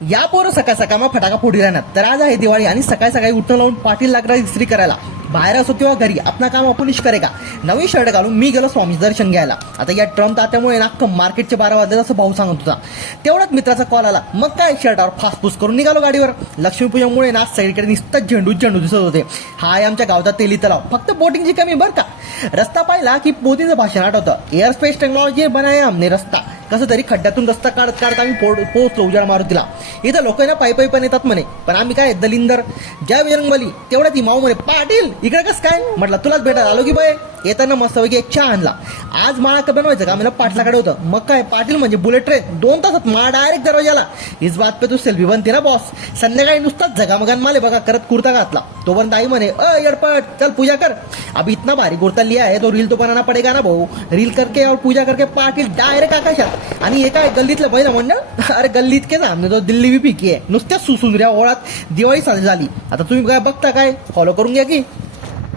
या पोरं सकाळ सकाळ मग फटाका फोडी राहणार तर आज आहे दिवाळी आणि सकाळी सकाळी उठणं लावून पाटील लागला इस्त्री करायला. बाहेर असो किंवा घरी आपलं काम अपनिश करे का? नवीन शर्ट घालून मी गेलो स्वामी दर्शन घ्यायला. आता या ट्रम्प तात्यामुळे ना मार्केटचे बारा वाजले असं भाऊ सांगत होता. तेवढ्याच मित्राचा कॉल आला. मग काय शर्टावर फासफूस करून निघालो गाडीवर. लक्ष्मीपूजनमुळे ना सगळीकडे नुसतं झेंडू झेंडू दिसत होते. हा आहे आमच्या गावचा तेली तलाव. फक्त बोटिंगची कमी बरं का? रस्ता पाहिला की मोदीचं भाषण आठवतं. एअर स्पेस टेक्नॉलॉजी बनाया हमने रस्ता. कसं तरी खड्ड्यातून रस्ता काढत काढत आम्ही पोड- पोहोचलो उजाड मारुतीला इथं लोक ना पायी पायी पण येतात म्हणे. पण आम्ही काय दलिंदर? ज्या विरंगबली तेवढ्या ती माऊ म्हणे पाटील इकडे कसं काय? म्हटलं तुलाच भेटायला आलो की बाय येताना मस्तपैकी एक चहा आणला. आज माळा का बनवायचं का? मला पाटलाकडे होतं. मग काय? पाटील म्हणजे बुलेट ट्रेन दोन तासात माळा डायरेक्ट दरवाजाला. हीच बात पे तू सेल्फी बनते ना बॉस संध्याकाळी नुसताच झगामगान माले बघा करत कुर्ता घातला. तोपर्यंत आई म्हणे अ यडपट चल पूजा कर. अभी इतना भारी कुर्ता लिया है तो रील तो बनाना पडेगा ना भाऊ. रील करके और पूजा करके पाटील डायरेक्ट आकाशात. आणि हे काय गल्लीतलं पहिलं म्हणणं अरे गल्लीत के सामने तो दिल्ली बी पिकी आहे नुसत्या सुसुंदऱ्या ओळात दिवाळी साजरी झाली. आता तुम्ही काय बघता काय? फॉलो करून घ्या की.